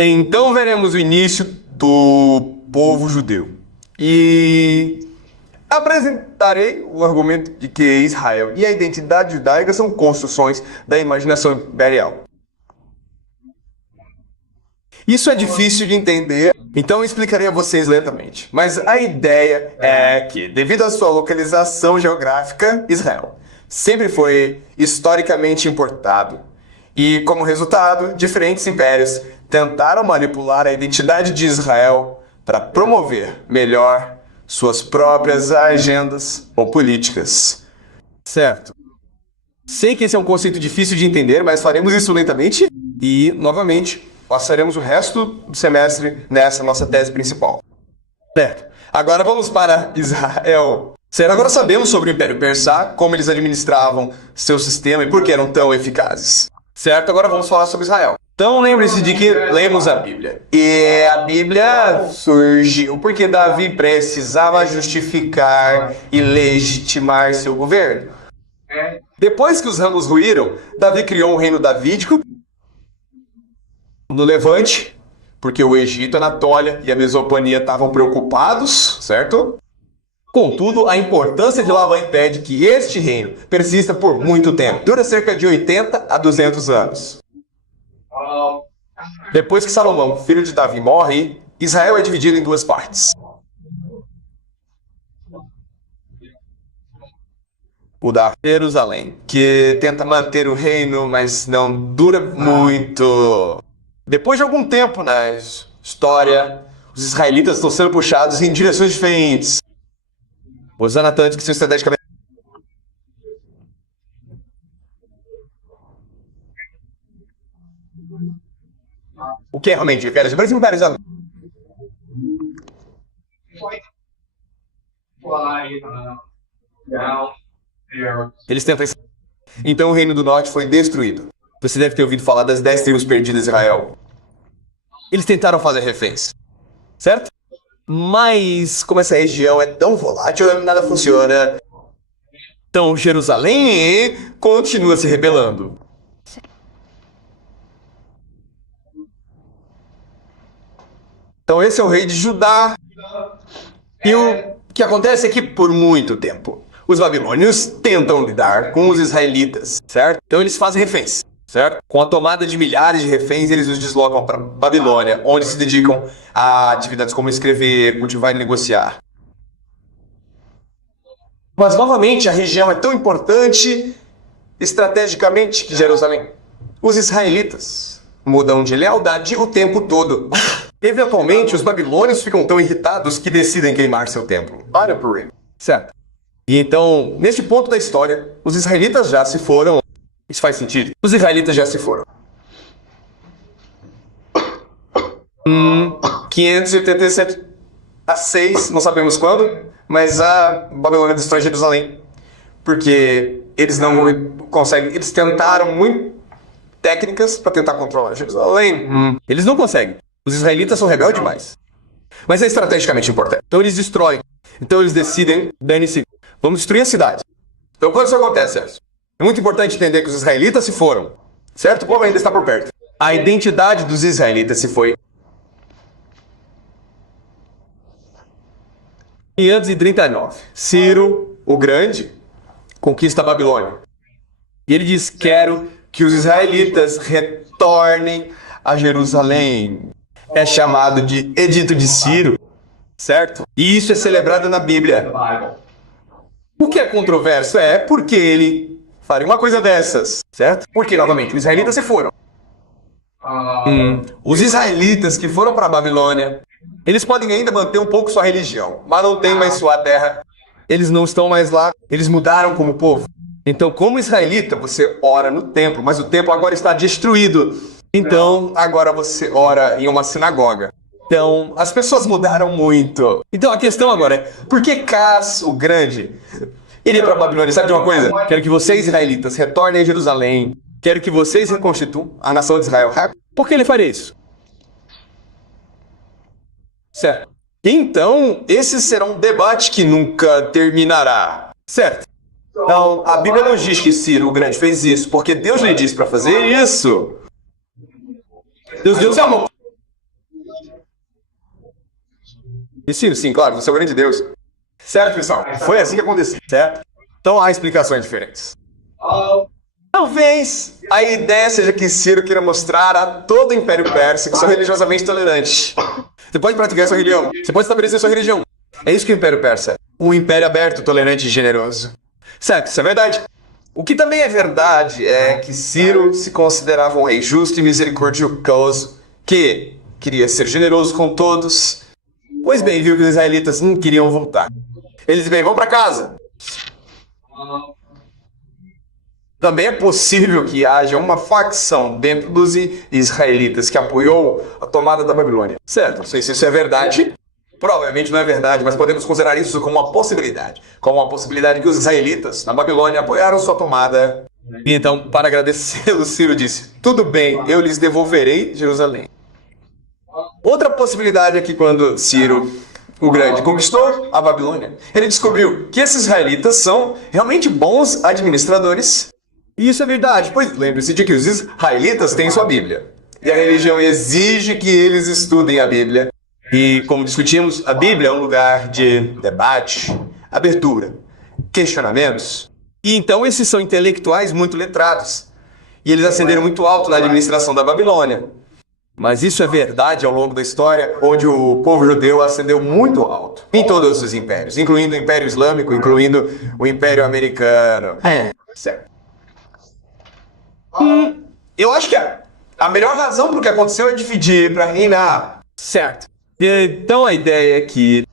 Então veremos o início do povo judeu. E apresentarei o argumento de que Israel e a identidade judaica são construções da imaginação imperial. Isso é difícil de entender, então eu explicarei a vocês lentamente. Mas a ideia é que, devido à sua localização geográfica, Israel sempre foi historicamente importado. E, como resultado, diferentes impérios tentaram manipular a identidade de Israel para promover melhor suas próprias agendas ou políticas. Certo. Sei que esse é um conceito difícil de entender, mas faremos isso lentamente e, novamente, passaremos o resto do semestre nessa nossa tese principal. Certo. Agora vamos para Israel. Certo, agora sabemos sobre o Império Persa, como eles administravam seu sistema e por que eram tão eficazes. Certo, agora vamos falar sobre Israel. Então lembre-se de que lemos a Bíblia. E a Bíblia surgiu porque Davi precisava justificar e legitimar seu governo. Depois que os ramos ruíram, Davi criou um reino davídico no Levante, porque o Egito, a Anatólia e a Mesopotâmia estavam preocupados, certo? Contudo, a importância de Lavã impede que este reino persista por muito tempo. Dura cerca de 80 a 200 anos. Depois que Salomão, filho de Davi, morre, Israel é dividido em duas partes. O da Jerusalém, que tenta manter o reino, mas não dura muito. Depois de algum tempo na história, os israelitas estão sendo puxados em direções diferentes. Os anatantes que são estrategicamente... O que é realmente impérios? Impérios. Eles tentam... Então o Reino do Norte foi destruído. Você deve ter ouvido falar das 10 tribos perdidas de Israel. Eles tentaram fazer reféns, certo? Mas, como essa região é tão volátil, nada funciona. Então Jerusalém continua se rebelando. Então esse é o rei de Judá. E o que acontece é que por muito tempo os babilônios tentam lidar com os israelitas, certo? Então eles fazem reféns, certo? Com a tomada de milhares de reféns, eles os deslocam para Babilônia, onde se dedicam a atividades como escrever, cultivar e negociar. Mas novamente a região é tão importante estrategicamente que Jerusalém. Os israelitas mudam de lealdade o tempo todo. Eventualmente, os babilônios ficam tão irritados que decidem queimar seu templo. Olha por ele. Certo. E então, neste ponto da história, os israelitas já se foram. Isso faz sentido? Os israelitas já se foram. 587 a 6, não sabemos quando, mas a Babilônia destrói Jerusalém. Porque eles não conseguem. Eles tentaram muito técnicas para tentar controlar Jerusalém. Eles não conseguem. Os israelitas são rebeldes demais. Mas é estrategicamente importante. Então eles destroem. Então eles decidem, dane-se, vamos destruir a cidade. Então quando isso acontece, Sérgio? É muito importante entender que os israelitas se foram. Certo? O povo ainda está por perto. A identidade dos israelitas se foi. Em 539, Ciro, o Grande, conquista a Babilônia. E ele diz, quero que os israelitas retornem a Jerusalém. É chamado de Edito de Ciro, certo? E isso é celebrado na Bíblia. O que é controverso é porque ele faria uma coisa dessas, certo? Porque, novamente, os israelitas se foram. Os israelitas que foram para a Babilônia, eles podem ainda manter um pouco sua religião, mas não tem mais sua terra. Eles não estão mais lá, eles mudaram como povo. Então, como israelita, você ora no templo, mas o templo agora está destruído. Então, agora você ora em uma sinagoga. Então, as pessoas mudaram muito. Então, a questão agora é, por que Cas, o Grande, iria para a Babilônia? Sabe de uma coisa? Quero que vocês, israelitas, retornem a Jerusalém. Quero que vocês reconstituam a nação de Israel. Por que ele faria isso? Certo. Então, esse será um debate que nunca terminará. Certo. Então, a Bíblia não diz que Ciro, o Grande, fez isso porque Deus lhe disse para fazer isso. Deus disse amor. E sim, claro, você é o grande Deus. Certo, pessoal? Foi assim que aconteceu, certo? Então há explicações diferentes. Talvez a ideia seja que Ciro queira mostrar a todo o Império Persa que são religiosamente tolerantes. Você pode praticar sua religião, você pode estabelecer sua religião. É isso que o Império Persa é. Um império aberto, tolerante e generoso. Certo, isso é verdade. O que também é verdade é que Ciro se considerava um rei justo e misericordioso, que queria ser generoso com todos, pois bem, viu que os israelitas não queriam voltar. Eles bem, vão para casa. Também é possível que haja uma facção dentro dos israelitas que apoiou a tomada da Babilônia. Certo, não sei se isso é verdade. Provavelmente não é verdade, mas podemos considerar isso como uma possibilidade. Como uma possibilidade que os israelitas na Babilônia apoiaram sua tomada. E então, para agradecê-lo, Ciro disse: tudo bem, eu lhes devolverei Jerusalém. Outra possibilidade é que quando Ciro o Grande conquistou a Babilônia, ele descobriu que esses israelitas são realmente bons administradores. E isso é verdade, pois lembre-se de que os israelitas têm sua Bíblia. E a religião exige que eles estudem a Bíblia. E, como discutimos, a Bíblia é um lugar de debate, abertura, questionamentos. E então esses são intelectuais muito letrados. E eles ascenderam muito alto na administração da Babilônia. Mas isso é verdade ao longo da história, onde o povo judeu ascendeu muito alto. Em todos os impérios, incluindo o Império Islâmico, incluindo o Império Americano. Certo. Eu acho que a melhor razão para o que aconteceu é dividir para reinar. Certo. Então a ideia é que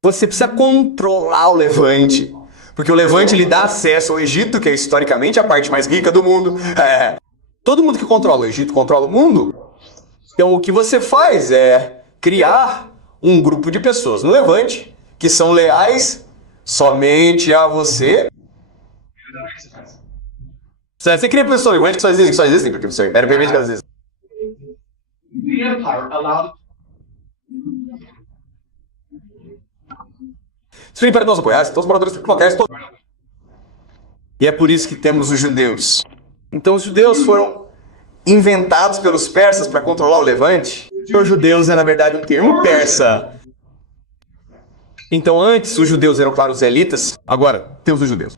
você precisa controlar o Levante, porque o Levante lhe dá acesso ao Egito, que é historicamente a parte mais rica do mundo. Todo mundo que controla o Egito controla o mundo. Então o que você faz é criar um grupo de pessoas no Levante que são leais somente a você. Você cria pessoas no Levante que só existem porque o seu império permite que elas existam. Se o Império não os apoiasse, todos os moradores locais... E é por isso que temos os judeus. Então os judeus foram inventados pelos persas para controlar o Levante. Os judeus é, na verdade, um termo persa. Então antes os judeus eram, claro, os elitas. Agora temos os judeus.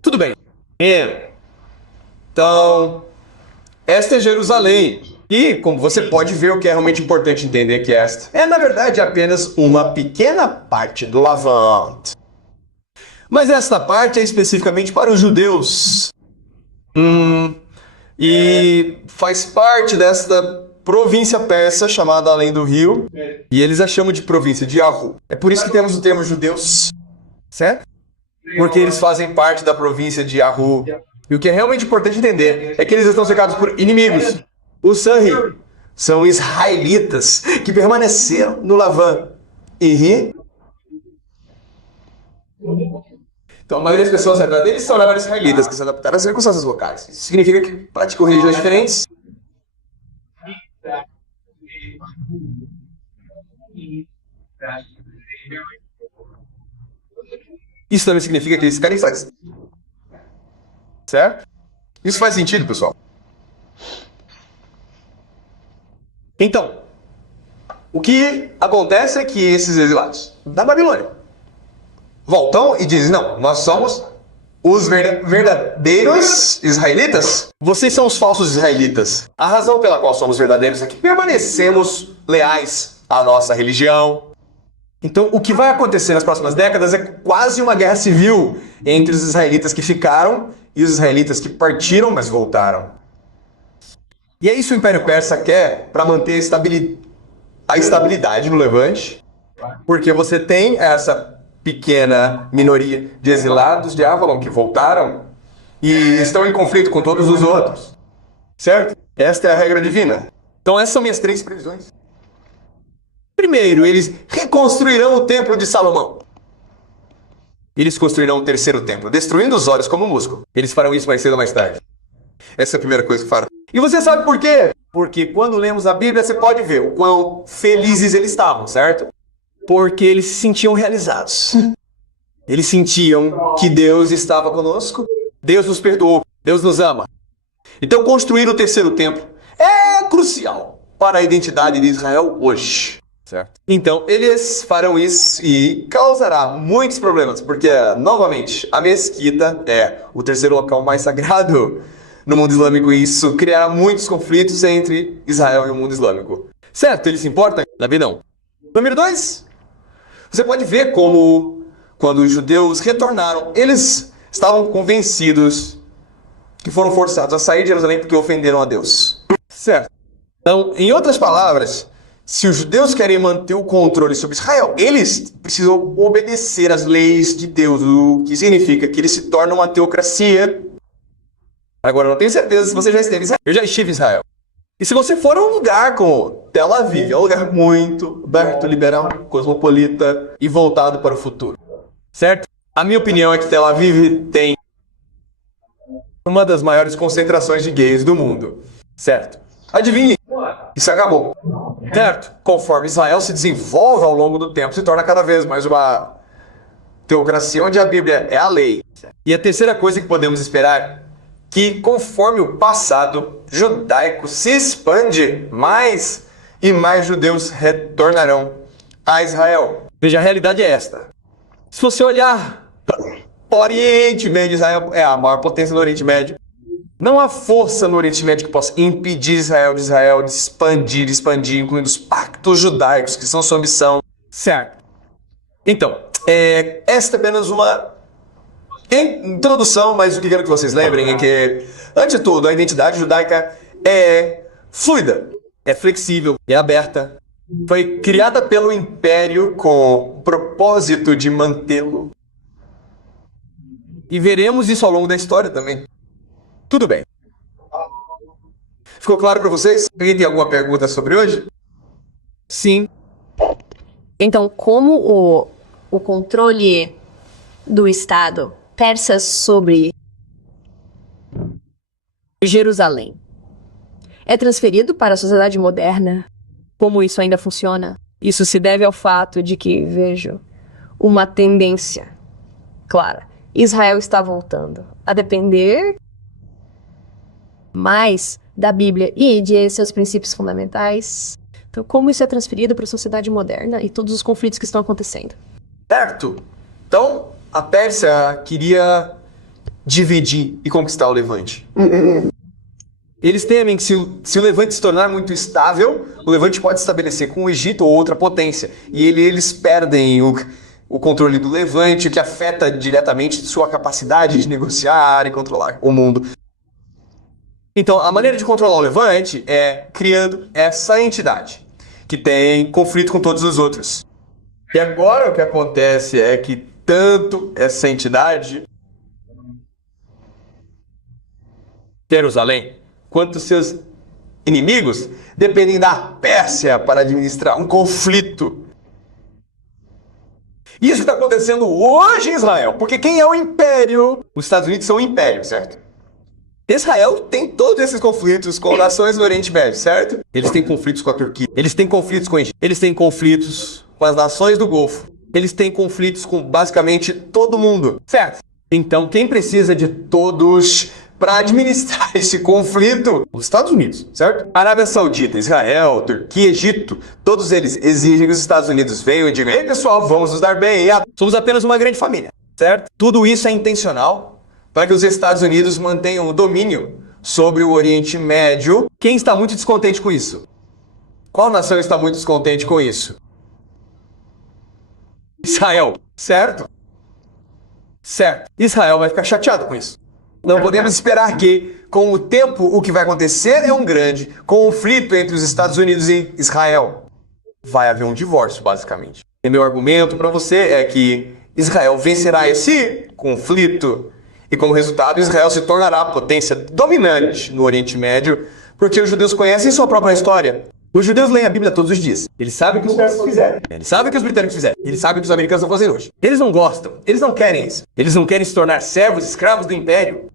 Tudo bem. Então, esta é Jerusalém. E, como você pode ver, o que é realmente importante entender é que esta é, na verdade, apenas uma pequena parte do Levante. Mas esta parte é especificamente para os judeus. E faz parte desta província persa chamada Além do Rio. E eles a chamam de província de Yarru. É por isso que temos o termo judeus, certo? Porque eles fazem parte da província de Yarru. E o que é realmente importante entender é que eles estão cercados por inimigos. Os Sanri são israelitas que permaneceram no Levante. Então, a maioria das pessoas atrás deles são israelitas que se adaptaram às circunstâncias locais. Isso significa que praticam religiões diferentes. Isso também significa que eles querem sexo. Certo? Isso faz sentido, pessoal? Então, o que acontece é que esses exilados da Babilônia voltam e dizem: não, nós somos os verdadeiros israelitas. Vocês são os falsos israelitas. A razão pela qual somos verdadeiros é que permanecemos leais à nossa religião. Então, o que vai acontecer nas próximas décadas é quase uma guerra civil entre os israelitas que ficaram e os israelitas que partiram, mas voltaram. E é isso que o Império Persa quer para manter a estabilidade no Levante, porque você tem essa pequena minoria de exilados de Avalon que voltaram e estão em conflito com todos os outros, certo? Esta é a regra divina. Então essas são minhas 3 previsões. Primeiro, eles reconstruirão o templo de Salomão. Eles construirão o 3º templo, destruindo os olhos como músculo. Eles farão isso mais cedo ou mais tarde. Essa é a primeira coisa que farão. E você sabe por quê? Porque quando lemos a Bíblia, você pode ver o quão felizes eles estavam, certo? Porque eles se sentiam realizados. Eles sentiam que Deus estava conosco, Deus nos perdoou, Deus nos ama. Então construir o 3º templo é crucial para a identidade de Israel hoje. Certo? Então, eles farão isso e causará muitos problemas, porque, novamente, a mesquita é o terceiro local mais sagrado no mundo islâmico e isso criará muitos conflitos entre Israel e o mundo islâmico. Certo? Ele se importa? Davi não. Número 2. Você pode ver como, quando os judeus retornaram, eles estavam convencidos que foram forçados a sair de Jerusalém porque ofenderam a Deus. Certo? Então, em outras palavras, se os judeus querem manter o controle sobre Israel, eles precisam obedecer às leis de Deus, o que significa que eles se tornam uma teocracia. Agora, eu não tenho certeza se você já esteve em Israel. Eu já estive em Israel. E se você for a um lugar como Tel Aviv, é um lugar muito aberto, liberal, cosmopolita e voltado para o futuro. Certo? A minha opinião é que Tel Aviv tem uma das maiores concentrações de gays do mundo. Certo? Adivinhe, isso acabou. Certo? Conforme Israel se desenvolve ao longo do tempo, se torna cada vez mais uma teocracia onde a Bíblia é a lei. E a terceira coisa que podemos esperar, que conforme o passado judaico se expande, mais e mais judeus retornarão a Israel. Veja, a realidade é esta. Se você olhar para o Oriente Médio, Israel é a maior potência do Oriente Médio. Não há força no Oriente Médio que possa impedir Israel de expandir, incluindo os pactos judaicos que são sua missão. Certo. Então, esta é apenas uma introdução, mas o que quero que vocês lembrem é que, antes de tudo, a identidade judaica é fluida, é flexível, é aberta. Foi criada pelo Império com o propósito de mantê-lo. E veremos isso ao longo da história também. Tudo bem. Ficou claro para vocês? Alguém tem alguma pergunta sobre hoje? Sim. Então, como o controle do Estado persa sobre Jerusalém é transferido para a sociedade moderna? Como isso ainda funciona? Isso se deve ao fato de que, vejo, uma tendência clara. Israel está voltando a depender mais da Bíblia e de seus princípios fundamentais. Então, como isso é transferido para a sociedade moderna e todos os conflitos que estão acontecendo? Certo. Então, a Pérsia queria dividir e conquistar o Levante. Eles temem que se o Levante se tornar muito estável, o Levante pode se estabelecer com o Egito ou outra potência. E eles perdem o controle do Levante, o que afeta diretamente sua capacidade de negociar e controlar o mundo. Então, a maneira de controlar o Levante é criando essa entidade, que tem conflito com todos os outros. E agora o que acontece é que tanto essa entidade, Jerusalém, quanto seus inimigos, dependem da Pérsia para administrar um conflito. Isso está acontecendo hoje em Israel, porque quem é o império? Os Estados Unidos são o império, certo? Israel tem todos esses conflitos com nações do Oriente Médio, certo? Eles têm conflitos com a Turquia, eles têm conflitos com o Egito, eles têm conflitos com as nações do Golfo, eles têm conflitos com basicamente todo mundo, certo? Então, quem precisa de todos para administrar esse conflito? Os Estados Unidos, certo? Arábia Saudita, Israel, Turquia, Egito, todos eles exigem que os Estados Unidos venham e digam: ei pessoal, vamos nos dar bem, somos apenas uma grande família, certo? Tudo isso é intencional para que os Estados Unidos mantenham o domínio sobre o Oriente Médio. Quem está muito descontente com isso? Qual nação está muito descontente com isso? Israel, certo? Certo. Israel vai ficar chateado com isso. Não podemos esperar que, com o tempo, o que vai acontecer é um grande conflito entre os Estados Unidos e Israel. Vai haver um divórcio, basicamente. E meu argumento para você é que Israel vencerá esse conflito e, como resultado, Israel se tornará a potência dominante no Oriente Médio, porque os judeus conhecem sua própria história. Os judeus leem a Bíblia todos os dias. Eles sabem o que os persas fizeram. Eles sabem o que os britânicos fizeram. Eles sabem o que os americanos estão fazendo hoje. Eles não gostam. Eles não querem isso. Eles não querem se tornar servos, escravos do Império.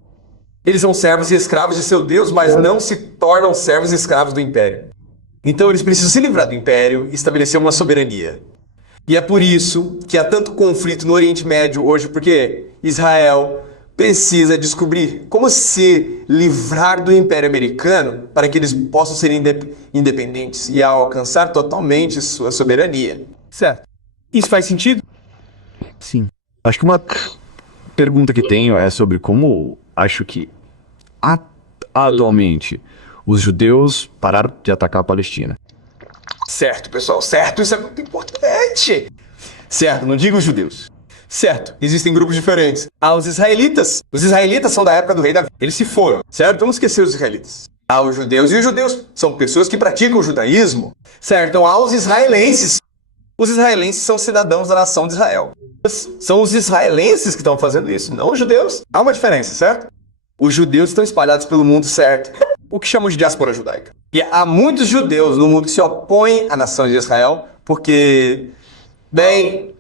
Eles são servos e escravos de seu Deus, mas não se tornam servos e escravos do Império. Então eles precisam se livrar do Império e estabelecer uma soberania. E é por isso que há tanto conflito no Oriente Médio hoje, porque Israel precisa descobrir como se livrar do Império Americano para que eles possam ser independentes e alcançar totalmente sua soberania. Certo. Isso faz sentido? Sim. Acho que uma pergunta que tenho é sobre como acho que atualmente os judeus pararam de atacar a Palestina. Certo, pessoal, certo, isso é muito importante. Certo, não digo os judeus. Certo, existem grupos diferentes. Há os israelitas. Os israelitas são da época do rei Davi. Eles se foram, certo? Vamos esquecer os israelitas. Há os judeus, e os judeus são pessoas que praticam o judaísmo. Certo, então há os israelenses. Os israelenses são cidadãos da nação de Israel. São os israelenses que estão fazendo isso, não os judeus. Há uma diferença, certo? Os judeus estão espalhados pelo mundo, certo? O que chamamos de diáspora judaica. E há muitos judeus no mundo que se opõem à nação de Israel porque, bem,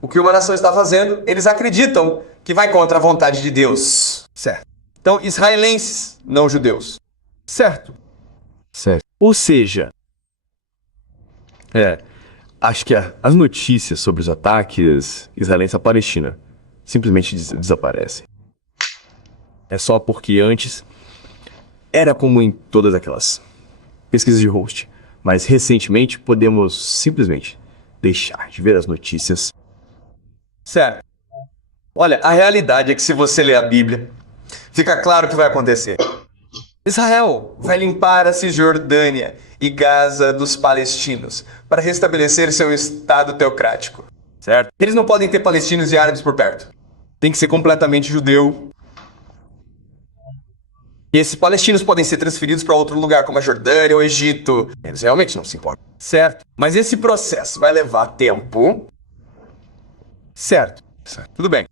o que uma nação está fazendo, eles acreditam que vai contra a vontade de Deus. Certo. Então, israelenses, não judeus. Certo. Certo. Ou seja, acho que as notícias sobre os ataques israelenses à Palestina simplesmente desaparecem. É só porque antes era como em todas aquelas pesquisas de host, mas recentemente podemos simplesmente deixar de ver as notícias. Certo. Olha, a realidade é que se você ler a Bíblia, fica claro o que vai acontecer. Israel vai limpar a Cisjordânia e Gaza dos palestinos para restabelecer seu estado teocrático. Certo? Eles não podem ter palestinos e árabes por perto. Tem que ser completamente judeu. E esses palestinos podem ser transferidos para outro lugar, como a Jordânia ou o Egito. Eles realmente não se importam. Certo? Mas esse processo vai levar tempo. Certo. Tudo bem.